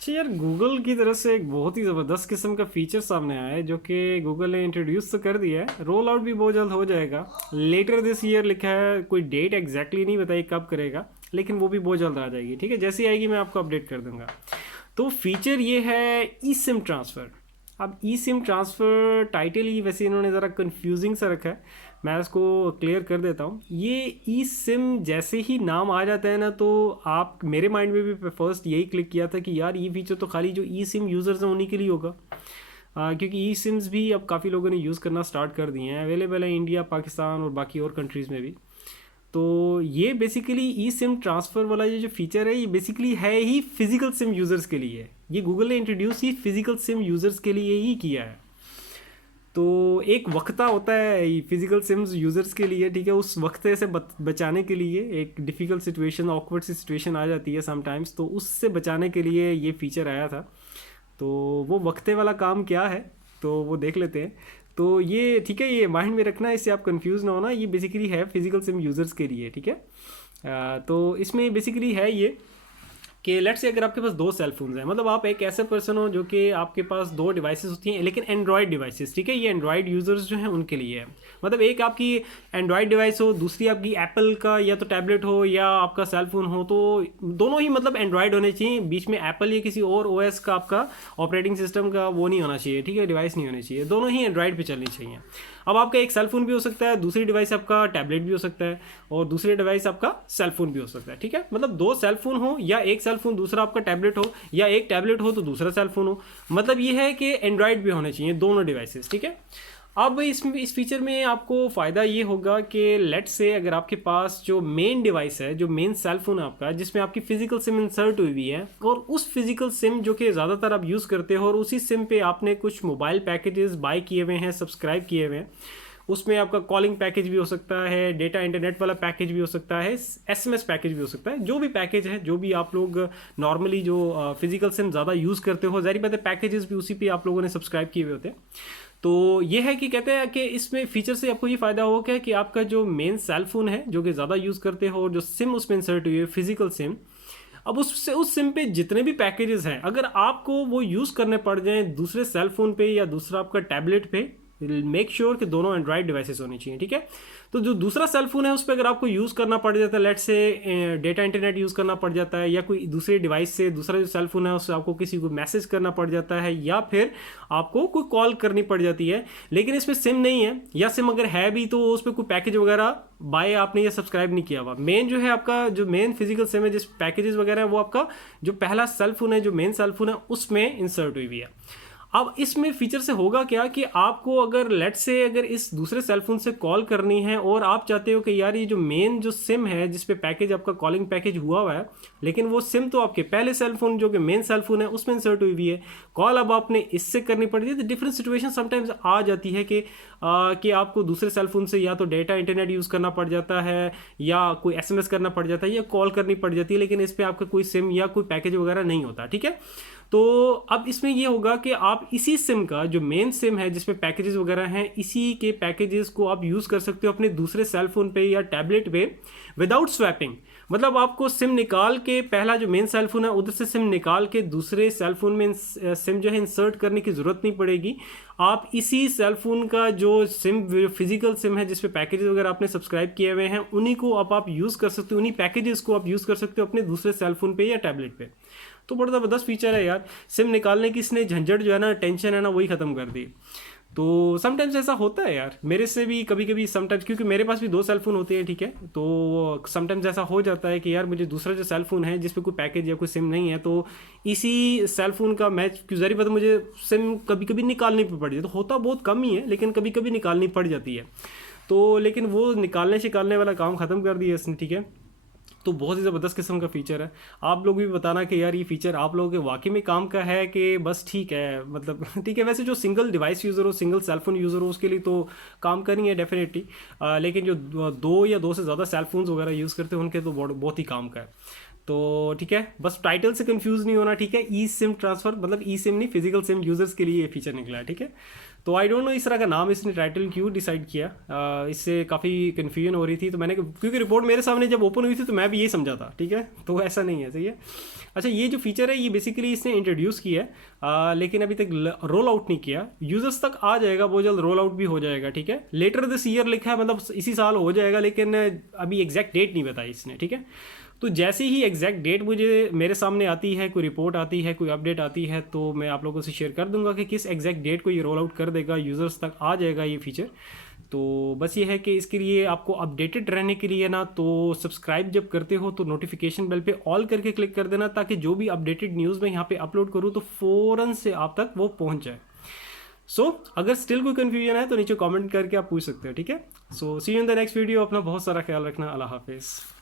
अच्छा यार, गूगल की तरफ से एक बहुत ही ज़बरदस्त किस्म का फीचर सामने आया है जो कि गूगल ने इंट्रोड्यूस तो कर दिया है। रोल आउट भी बहुत जल्द हो जाएगा। लेटर दिस ईयर लिखा है, कोई डेट एग्जैक्टली नहीं बताई कब करेगा, लेकिन वो भी बहुत जल्द आ जाएगी। ठीक है, जैसी आएगी मैं आपको अपडेट कर दूंगा। तो फीचर ये है ई सिम ट्रांसफ़र। अब ई सिम ट्रांसफ़र टाइटल ही वैसे इन्होंने ज़रा कंफ्यूजिंग सा रखा है। मैं उसको क्लियर कर देता हूँ। ये ई सिम जैसे ही नाम आ जाता है ना, तो आप मेरे माइंड में भी फर्स्ट यही क्लिक किया था कि यार ये फीचर तो खाली जो ई सिम यूज़र्स हैं उन्हीं के लिए होगा। क्योंकि ई सिम्स भी अब काफ़ी लोगों ने यूज़ करना स्टार्ट कर दिए हैं, अवेलेबल है इंडिया, पाकिस्तान और बाकी और कंट्रीज़ में भी। तो ये बेसिकली ई सिम ट्रांसफ़र वाला ये जो फीचर है, ये बेसिकली है ही फिजिकल सिम यूज़र्स के लिए। ये गूगल ने इंट्रोड्यूस ही फिजिकल सिम यूज़र्स के लिए ही किया है। तो एक वक्ता होता है फिजिकल सिम्स यूज़र्स के लिए, ठीक है, उस वक्ते से बचाने के लिए एक डिफ़िकल्ट सिचुएशन, ऑकवर्ड सी सिचुएशन आ जाती है समटाइम्स, तो उससे बचाने के लिए ये फ़ीचर आया था। तो वो वक्ते वाला काम क्या है, तो वो देख लेते हैं। तो ये ठीक है, ये माइंड में रखना, इससे आप कंफ्यूज ना होना। ये बेसिकली है फिजिकल सिम यूज़र्स के लिए, ठीक है। तो इसमें बेसिकली है ये कि लेट से अगर आपके पास दो सेल फोन्स हैं, मतलब आप एक ऐसे पर्सन हो जो कि आपके पास दो डिवाइसेस होती हैं, लेकिन एंड्रॉयड डिवाइसेस, ठीक है, ये एंड्रॉयड यूज़र्स जो हैं उनके लिए है। मतलब एक आपकी एंड्रॉयड डिवाइस हो, दूसरी आपकी एप्पल का या तो टैबलेट हो या आपका सेल फोन हो, तो दोनों ही मतलब एंड्रॉयड होने चाहिए। बीच में एप्पल या किसी और ओएस का आपका ऑपरेटिंग सिस्टम का वो नहीं होना चाहिए, ठीक है, डिवाइस नहीं होनी चाहिए। दोनों ही एंड्रॉयड पे चलनी चाहिए। अब आपका एक सेल फोन भी हो सकता है, दूसरी डिवाइस आपका टैबलेट भी हो सकता है, और दूसरी डिवाइस आपका सेल फोन भी हो सकता है, ठीक है। मतलब दो सेल फोन हो, या एक सेल फोन दूसरा आपका टैबलेट हो, या एक टैबलेट हो तो दूसरा सेल फोन हो। मतलब ये है कि एंड्रॉयड भी होने चाहिए दोनों डिवाइसेस, ठीक है। अब इस फीचर में आपको फ़ायदा ये होगा कि लेट से अगर आपके पास जो मेन डिवाइस है, जो मेन सेल फोन है आपका, जिसमें आपकी फिजिकल सिम इंसर्ट हुई हुई है, और उस फिजिकल सिम जो कि ज़्यादातर आप यूज़ करते हो, और उसी सिम पे आपने कुछ मोबाइल पैकेजेस बाय किए हुए हैं, सब्सक्राइब किए हुए हैं। उसमें आपका कॉलिंग पैकेज भी हो सकता है, डेटा इंटरनेट वाला पैकेज भी हो सकता है, एसएमएस पैकेज भी हो सकता है। जो भी पैकेज है, जो भी आप लोग नॉर्मली जो फिजिकल सिम ज़्यादा यूज़ करते हो, ज़ाहिर बात है पैकेजेस भी उसी पे आप लोगों ने सब्सक्राइब किए हुए होते हैं। तो ये है कि कहते हैं कि इसमें फीचर से आपको ये फ़ायदा होगा कि आपका जो मेन सेल फोन है जो कि ज़्यादा यूज़ करते हो, और जो सिम उसमें इंसर्ट हुई है फिजिकल सिम, अब उससे उस सिम पे जितने भी पैकेजेस हैं, अगर आपको वो यूज़ करने पड़ जाएं दूसरे सेल फोन पे या दूसरा आपका टैबलेट पे, मेक श्योर कि दोनों एंड्रॉयड डिवाइसेस होनी चाहिए, ठीक है। तो जो दूसरा सेल फोन है उस पर अगर आपको यूज़ करना पड़ जाता है, लेट से डेटा इंटरनेट यूज़ करना पड़ जाता है, या कोई दूसरे डिवाइस से दूसरा जो सेल फोन है उससे आपको किसी को मैसेज करना पड़ जाता है, या फिर आपको कोई कॉल करनी पड़ जाती है, लेकिन इसमें सिम नहीं है, या सिम अगर है भी तो उस पर कोई पैकेज वगैरह बाय आपने ये सब्सक्राइब नहीं किया हुआ, मेन जो है आपका जो मेन फिजिकल सिम है जिस पैकेजेस वगैरह है वो आपका जो पहला सेल फोन है, जो मेन सेल फोन है उसमें इंसर्ट हुई हुई है। अब इसमें फीचर से होगा क्या कि आपको अगर लेट से अगर इस दूसरे सेल फोन से कॉल करनी है, और आप चाहते हो कि यार ये जो मेन जो सिम है जिस पे पैकेज आपका कॉलिंग पैकेज हुआ हुआ है, लेकिन वो सिम तो आपके पहले सेल फोन जो कि मेन सेल फोन है उसमें इंसर्ट हुई हुई है, कॉल अब आपने इससे करनी पड़ती है, तो डिफरेंट सिचुएशन समटाइम्स आ जाती है कि आपको दूसरे सेल फोन से या तो डेटा इंटरनेट यूज़ करना पड़ जाता है, या कोई एसएमएस करना पड़ जाता है, या कॉल करनी पड़ जाती है, लेकिन इस पर आपका कोई सिम या कोई पैकेज वगैरह नहीं होता, ठीक है। तो अब इसमें ये होगा कि आप इसी सिम का जो मेन सिम है जिसमें पैकेजेस वगैरह हैं, इसी के पैकेजेस को आप यूज़ कर सकते हो अपने दूसरे सेल फोन पे या टैबलेट पे विदाउट स्वैपिंग। मतलब आपको सिम निकाल के, पहला जो मेन सेल फोन है उधर से सिम निकाल के दूसरे सेल फोन में सिम जो है इंसर्ट करने की ज़रूरत नहीं पड़ेगी। आप इसी सेल फोन का जो सिम फिजिकल सिम है जिसपे पैकेजेस वगैरह आपने सब्सक्राइब किए हुए हैं, उन्हीं को आप यूज़ कर सकते हो, उन्हीं पैकेजेस को आप यूज़ कर सकते हो अपने दूसरे सेल फोन पे या टैबलेट पे। तो बड़ा ज़बरदस्त फीचर है यार। सिम निकालने की इसने झंझट जो है ना, टेंशन है ना, वही ख़त्म कर दी। तो समटाइम्स ऐसा होता है यार, मेरे से भी कभी कभी समटाइम्स, क्योंकि मेरे पास भी दो सेल फोन होते हैं, ठीक है। तो समटाइम्स ऐसा हो जाता है कि यार मुझे दूसरा जो सेल फोन है जिस पे कोई पैकेज या कोई सिम नहीं है, तो इसी सेल फोन का मैं क्यों ज़ाहिर बात है मुझे सिम कभी कभी निकालनी पड़ जाती है। तो होता बहुत कम ही है, लेकिन कभी कभी निकालनी पड़ जाती है। तो लेकिन वो निकालने शिकालने वाला काम ख़त्म कर दिया इसने, ठीक है। तो बहुत ही ज़बरदस्त किस्म का फ़ीचर है। आप लोग भी बताना कि यार ये फ़ीचर आप लोगों के वाकई में काम का है कि बस ठीक है, मतलब ठीक है। वैसे जो सिंगल डिवाइस यूज़र हो, सिंगल सेल फोन यूज़र हो, उसके लिए तो काम का नहीं है डेफिनेटली, लेकिन जो दो या दो से ज़्यादा सेल फोन्स वगैरह यूज़ करते हैं उनके तो बहुत ही काम का है। तो ठीक है, बस टाइटल से कंफ्यूज नहीं होना, ठीक है। ई सिम ट्रांसफ़र मतलब ई सिम नहीं, फिजिकल सिम यूज़र्स के लिए ये फीचर निकला है, ठीक है। तो आई डोंट नो इस तरह का नाम इसने टाइटल क्यों डिसाइड किया, इससे काफ़ी कन्फ्यूजन हो रही थी। तो मैंने, क्योंकि रिपोर्ट मेरे सामने जब ओपन हुई थी तो मैं भी ये समझा था, ठीक है। तो ऐसा नहीं है, सही है। अच्छा, ये जो फीचर है ये बेसिकली इसने इंट्रोड्यूस किया है, लेकिन अभी तक रोल आउट नहीं किया। यूजर्स तक आ जाएगा, बहुत जल्द रोल आउट भी हो जाएगा, ठीक है। लेटर दिस ईयर लिखा है, मतलब इसी साल हो जाएगा, लेकिन अभी एग्जैक्ट डेट नहीं बताई इसने, ठीक है। तो जैसे ही एग्जैक्ट डेट मुझे मेरे सामने आती है, कोई रिपोर्ट आती है, कोई अपडेट आती है, तो मैं आप लोगों से शेयर कर दूंगा कि किस एग्जैक्ट डेट को ये रोल आउट कर देगा, यूज़र्स तक आ जाएगा ये फीचर। तो बस ये है कि इसके लिए आपको अपडेटेड रहने के लिए ना, तो सब्सक्राइब जब करते हो तो नोटिफिकेशन बेल पे ऑल करके क्लिक कर देना, ताकि जो भी अपडेटेड न्यूज़ मैं यहाँ पे अपलोड करूँ तो फ़ौरन से आप तक वो पहुँच जाए। अगर स्टिल कोई कन्फ्यूजन है तो नीचे कमेंट करके आप पूछ सकते हो, ठीक है। See you in the next video. अपना बहुत सारा ख्याल रखना। अल्लाह हाफिज़।